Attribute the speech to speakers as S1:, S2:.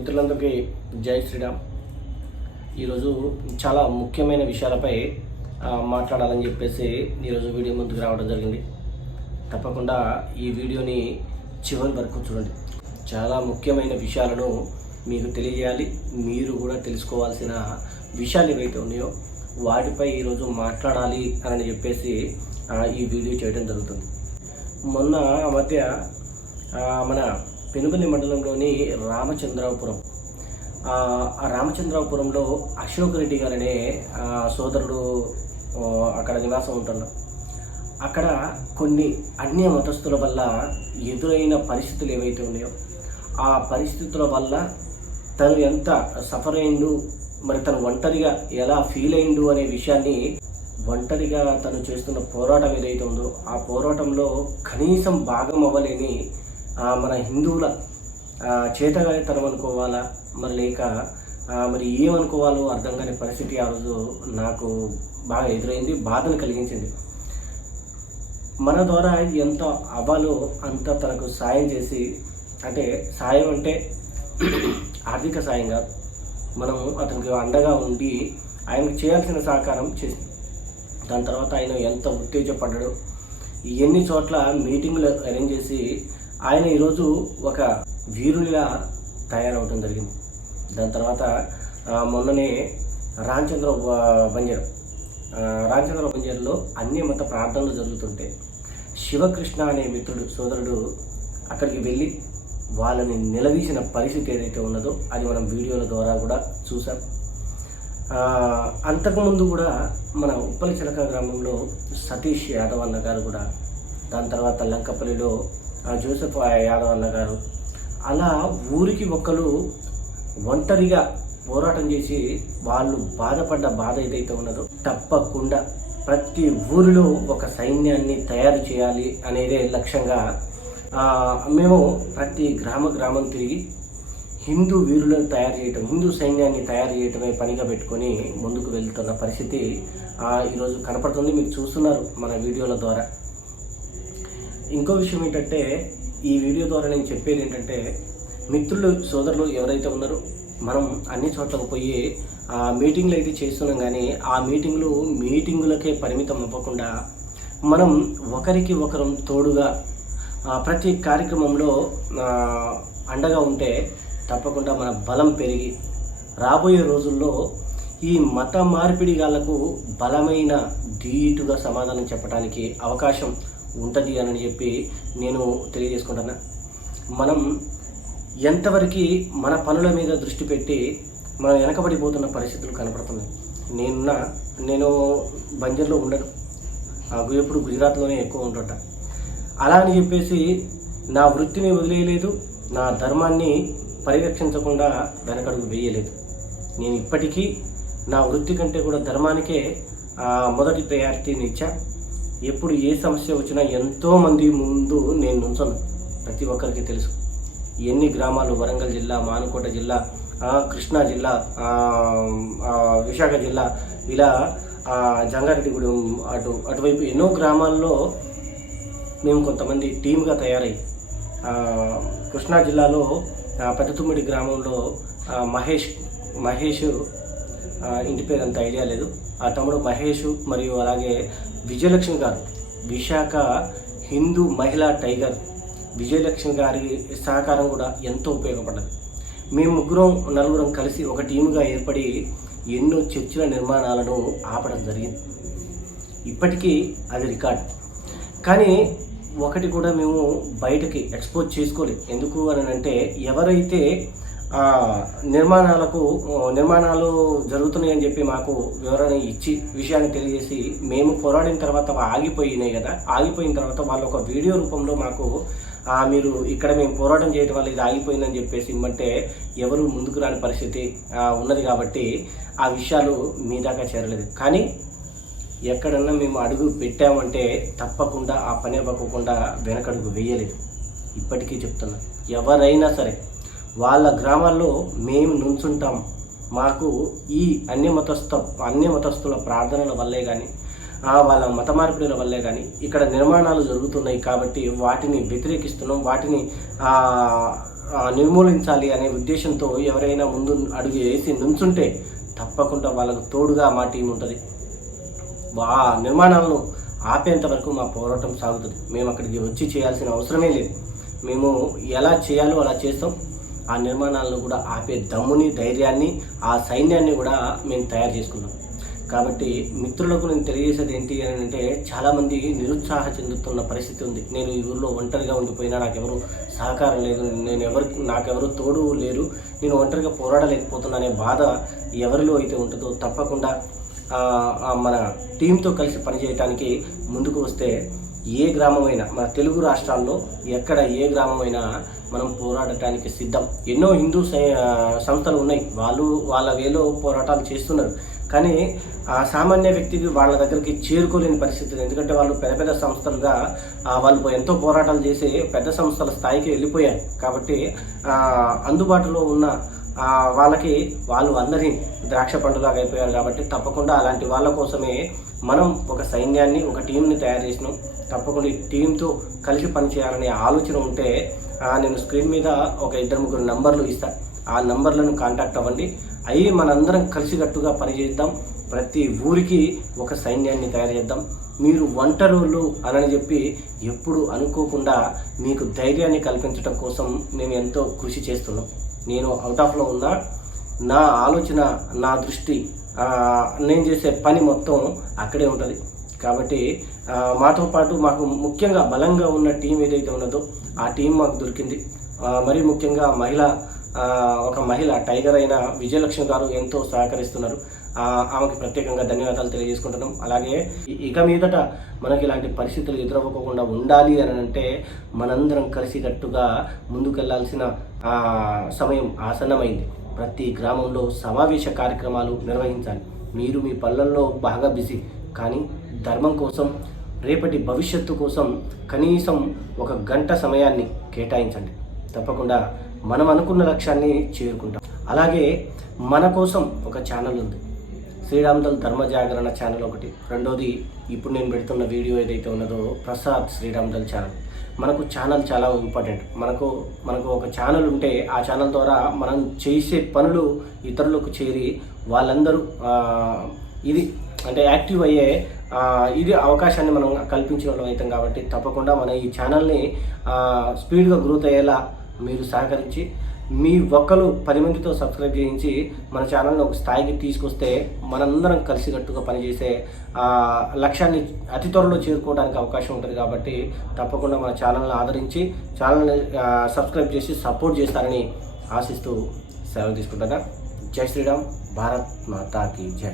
S1: మిత్రులందరికీ జై శ్రీరామ్. ఈరోజు చాలా ముఖ్యమైన విషయాలపై మాట్లాడాలని చెప్పేసి ఈరోజు వీడియో ముందుకు రావడం జరిగింది. తప్పకుండా ఈ వీడియోని చివరి వరకు చూడండి. చాలా ముఖ్యమైన విషయాలను మీకు తెలియజేయాలి. మీరు కూడా తెలుసుకోవాల్సిన విషయాలు ఏవైతే ఉన్నాయో వాటిపై ఈరోజు మాట్లాడాలి అని చెప్పేసి ఈ వీడియో చేయడం జరుగుతుంది. మొన్న ఆ మధ్య మన పెనుగొల్లి మండలంలోని రామచంద్రాపురం. ఆ రామచంద్రాపురంలో అశోక్ రెడ్డి గారనే సోదరుడు అక్కడ నివాసం ఉంటున్నారు అక్కడ కొన్ని అన్య మతస్థుల వల్ల ఎదురైన పరిస్థితులు ఏవైతే ఉన్నాయో ఆ పరిస్థితుల వల్ల తను ఎంత సఫర్ అయిండు మరి తను ఒంటరిగా ఎలా ఫీల్ అయిండు అనే విషయాన్ని ఒంటరిగా తను చేస్తున్న పోరాటం ఏదైతే ఉందో ఆ పోరాటంలో కనీసం భాగం అవ్వలేని మన హిందువుల ఆ, చేతగానితనం అనుకోవాలా? మరి లేక మరి ఏమనుకోవాలో అర్థం కాని పరిస్థితి ఆ రోజు నాకు బాగా ఎదురైంది బాధను కలిగించింది. మన ద్వారా ఎంత అవ్వాలో అంత తనకు సాయం చేసి అంటే సాయం అంటే ఆర్థిక సాయంగా మనం అతనికి అండగా ఉండి ఆయనకు చేయాల్సిన సహకారం చేసి దాని తర్వాత ఆయన ఎంత ఉత్తేజపడ్డాడు ఎన్ని చోట్ల మీటింగ్లు అరేంజ్ చేసి ఆయన ఈరోజు ఒక వీరునిలా తయారవటం జరిగింది. దాని తర్వాత మొన్ననే రామచంద్ర బంజర్ రామచంద్ర బంజర్లో అన్ని మత ప్రార్థనలు జరుగుతుంటే శివకృష్ణ అనే మిత్రుడు సోదరుడు అక్కడికి వెళ్ళి వాళ్ళని నిలదీసిన పరిస్థితి ఏదైతే ఉన్నదో అది మనం వీడియోల ద్వారా కూడా చూసాం అంతకుముందు కూడా మన ఉప్పలచిలక గ్రామంలో సతీష్ యాదవ్ అన్న గారు కూడా దాని తర్వాత లంకపల్లిలో జోసెఫ్ యాదవ్ అన్న గారు. అలా ఊరికి ఒక్కరు ఒంటరిగా పోరాటం చేసి వాళ్ళు బాధపడ్డ బాధ ఏదైతే ఉన్నదో తప్పకుండా ప్రతి ఊరిలో ఒక సైన్యాన్ని తయారు చేయాలి అనేదే లక్ష్యంగా మేము ప్రతి గ్రామ గ్రామం తిరిగి హిందూ వీరులను తయారు చేయటం హిందూ సైన్యాన్ని తయారు చేయటమే పనిగా పెట్టుకొని ముందుకు వెళ్తున్న పరిస్థితి ఈరోజు కనపడుతుంది. మీరు చూస్తున్నారు మన వీడియోల ద్వారా. ఇంకో విషయం ఏంటంటే ఈ వీడియో ద్వారా నేను చెప్పేది ఏంటంటే మిత్రులు సోదరులు ఎవరైతే ఉన్నారో మనం అన్ని చోట్లకు పోయి ఆ, మీటింగ్లు అయితే చేస్తున్నాం కానీ ఆ మీటింగ్లు మీటింగులకే పరిమితం అవ్వకుండా మనం ఒకరికి ఒకరం తోడుగా ప్రతి కార్యక్రమంలో అండగా ఉంటే తప్పకుండా మన బలం పెరిగి రాబోయే రోజుల్లో ఈ మత మార్పిడి గాళ్ళకు బలమైన ధీటుగా సమాధానం చెప్పడానికి అవకాశం ఉంటుంది అని చెప్పి నేను తెలియజేసుకుంటున్నా. మనం ఎంతవరకు మన పనుల మీద దృష్టి పెట్టి మనం వెనకబడిపోతున్న పరిస్థితులు కనపడుతున్నాయి. నేనున్న నేను బంజర్లో ఉండను. ఎప్పుడు గుజరాత్లోనే ఎక్కువ ఉంటుంట. అలా అని చెప్పేసి నా వృత్తిని వదిలేయలేదు నా ధర్మాన్ని పరిరక్షించకుండా వెనకడుగు వేయలేదు. నేను ఇప్పటికీ నా వృత్తి కంటే కూడా ధర్మానికే మొదటి ప్రయారిటీని ఇచ్చా. ఎప్పుడు ఏ సమస్య వచ్చినా ఎంతోమంది ముందు నేను నుంచను ప్రతి ఒక్కరికి తెలుసు. ఎన్ని గ్రామాలు? వరంగల్ జిల్లా మానుకోట జిల్లా కృష్ణా జిల్లా విశాఖ జిల్లా ఇలా జంగారెడ్డిగూడెం అటు అటువైపు ఎన్నో గ్రామాల్లో మేము కొంతమంది టీమ్గా తయారై కృష్ణా జిల్లాలో పెద్దతుమ్మిడి గ్రామంలో మహేష్ మహేష్ ఇంటి పేరు అంత ఐడియా లేదు. ఆ తమ్ముడు మహేష్ మరియు అలాగే విజయలక్ష్మి గారు విశాఖ హిందూ మహిళా టైగర్ విజయలక్ష్మి గారి సహకారం కూడా ఎంతో ఉపయోగపడ్డది. మేము ముగ్గురం నలుగురం కలిసి ఒక టీముగా ఏర్పడి ఎన్నో చర్చిల నిర్మాణాలను ఆపడం జరిగింది. ఇప్పటికీ అది రికార్డ్. కానీ ఒకటి కూడా మేము బయటకి ఎక్స్పోజ్ చేసుకోలేదు. ఎందుకు అని అంటే ఎవరైతే నిర్మాణాలకు నిర్మాణాలు జరుగుతున్నాయి అని చెప్పి మాకు వివరణ ఇచ్చి విషయాన్ని తెలియజేసి మేము పోరాడిన తర్వాత ఆగిపోయినాయి కదా. ఆగిపోయిన తర్వాత వాళ్ళు ఒక వీడియో రూపంలో మాకు మీరు ఇక్కడ మేము పోరాటం చేయడం వల్ల ఇది ఆగిపోయిందని చెప్పేసి ఇమ్మంటే ఎవరు ముందుకు రాని పరిస్థితి ఉన్నది కాబట్టి ఆ విషయాలు మీ దాకా చేరలేదు. కానీ ఎక్కడన్నా మేము అడుగు పెట్టామంటే తప్పకుండా ఆ పని అవ్వకుండా వెనకడుగు వేయలేదు. ఇప్పటికీ చెప్తున్నా. ఎవరైనా సరే వాళ్ళ గ్రామాల్లో మేము నుంచుంటాం. మాకు ఈ అన్య మతస్థ అన్య మతస్థుల ప్రార్థనల వల్లే కానీ వాళ్ళ మత మార్పిడుల వల్లే కానీ ఇక్కడ నిర్మాణాలు జరుగుతున్నాయి కాబట్టి వాటిని వ్యతిరేకిస్తున్నాం. వాటిని నిర్మూలించాలి అనే ఉద్దేశంతో ఎవరైనా ముందు అడుగు వేసి నుంచుంటే తప్పకుండా వాళ్ళకు తోడుగా మా టీం ఉంటుంది. ఆ నిర్మాణాలను ఆపేంత వరకు మా పోరాటం సాగుతుంది. మేము అక్కడికి వచ్చి చేయాల్సిన అవసరమే లేదు. మేము ఎలా చేయాలో అలా చేస్తాం. ఆ నిర్మాణాలను కూడా ఆపే దమ్ముని ధైర్యాన్ని ఆ సైన్యాన్ని కూడా మేము తయారు చేసుకున్నాం. కాబట్టి మిత్రులకు నేను తెలియజేసేది ఏంటి అని అంటే చాలామంది నిరుత్సాహ చెందుతున్న పరిస్థితి ఉంది. నేను ఈ ఊరిలో ఒంటరిగా ఉండిపోయినా నాకెవరు సహకారం లేదు నేను ఎవరు నాకెవరు తోడు లేరు నేను ఒంటరిగా పోరాడలేకపోతున్నా అనే బాధ ఎవరిలో అయితే ఉంటుందో తప్పకుండా మన టీంతో కలిసి పనిచేయటానికి ముందుకు వస్తే ఏ గ్రామమైనా మన తెలుగు రాష్ట్రాల్లో ఎక్కడ ఏ గ్రామమైనా మనం పోరాడటానికి సిద్ధం. ఎన్నో హిందూ సంస్థలు ఉన్నాయి. వాళ్ళు వాళ్ళ వేలో పోరాటాలు చేస్తున్నారు. కానీ ఆ సామాన్య వ్యక్తికి వాళ్ళ దగ్గరికి చేరుకోలేని పరిస్థితి ఎందుకంటే వాళ్ళు పెద్ద పెద్ద సంస్థలుగా వాళ్ళు ఎంతో పోరాటాలు చేసి పెద్ద సంస్థల స్థాయికి వెళ్ళిపోయారు. కాబట్టి అందుబాటులో ఉన్న వాళ్ళకి వాళ్ళు అందరి ద్రాక్ష పండులాగా అయిపోయారు కాబట్టి తప్పకుండా అలాంటి వాళ్ళ కోసమే మనం ఒక సైన్యాన్ని ఒక టీంని తయారు చేసినాం. తప్పకుండా ఈ టీంతో కలిసి పనిచేయాలనే ఆలోచన ఉంటే నేను స్క్రీన్ మీద ఒక ఇద్దరు ముగ్గురు నంబర్లు ఇస్తా. ఆ నంబర్లను కాంటాక్ట్ అవ్వండి. అవి మనందరం కలిసికట్టుగా పనిచేద్దాం. ప్రతి ఊరికి ఒక సైన్యాన్ని తయారు చేద్దాం. మీరు ఒంటరులు అని చెప్పి ఎప్పుడు అనుకోకుండా మీకు ధైర్యాన్ని కల్పించడం కోసం నేను ఎంతో కృషి చేస్తున్నాను నేను అవుట్ ఆఫ్లో ఉన్నా నా ఆలోచన నా దృష్టి నేను చేసే పని మొత్తం అక్కడే ఉంటుంది. కాబట్టి మాతో పాటు మాకు ముఖ్యంగా బలంగా ఉన్న టీం ఏదైతే ఉన్నదో ఆ టీం మాకు దొరికింది. మరీ ముఖ్యంగా మహిళ ఒక మహిళ టైగర్ అయిన విజయలక్ష్మి గారు ఎంతో సహకరిస్తున్నారు. ఆమెకి ప్రత్యేకంగా ధన్యవాదాలు తెలియజేసుకుంటున్నాం. అలాగే ఇక మీదట మనకి ఇలాంటి పరిస్థితులు ఎదురవ్వకుండా ఉండాలి అని అంటే మనందరం కలిసికట్టుగా ముందుకెళ్ళాల్సిన సమయం ఆసన్నమైంది. ప్రతి గ్రామంలో సమావేశ కార్యక్రమాలు నిర్వహించాలి. మీరు మీ పల్లెల్లో బాగా బిజీ. కానీ ధర్మం కోసం రేపటి భవిష్యత్తు కోసం కనీసం ఒక గంట సమయాన్ని కేటాయించండి. తప్పకుండా మనం అనుకున్న లక్ష్యాన్ని చేరుకుంటాం. అలాగే మన కోసం ఒక ఛానల్ ఉంది. శ్రీరామ్దల్ ధర్మ జాగరణ ఛానల్ ఒకటి. రెండోది ఇప్పుడు నేను పెడుతున్న వీడియో ఏదైతే ఉన్నదో ప్రసాద్ శ్రీరామ్దల్ ఛానల్ మనకు ఛానల్ చాలా ఇంపార్టెంట్ మనకు మనకు ఒక ఛానల్ ఉంటే ఆ ఛానల్ ద్వారా మనం చేసే పనులు ఇతరులకు చేరి వాళ్ళందరూ ఇది అంటే యాక్టివ్ అయ్యే ఇది అవకాశాన్ని మనం కల్పించిన వాళ్ళం అవుతాం కాబట్టి తప్పకుండా మన ఈ ఛానల్ని స్పీడ్గా గ్రోత్ అయ్యేలా మీరు సహకరించి మీ ఒక్కరు పది మందితో సబ్స్క్రైబ్ చేయించి మన ఛానల్ని ఒక స్థాయికి తీసుకొస్తే మనందరం కలిసికట్టుగా పనిచేసే లక్ష్యాన్ని అతి త్వరలో చేరుకోవడానికి అవకాశం ఉంటుంది కాబట్టి తప్పకుండా మన ఛానల్ని ఆదరించి ఛానల్ని సబ్స్క్రైబ్ చేసి సపోర్ట్ చేస్తారని ఆశిస్తూ సెలవు తీసుకుంటాను జై శ్రీరామ్ భారత్ మాతాకి జై.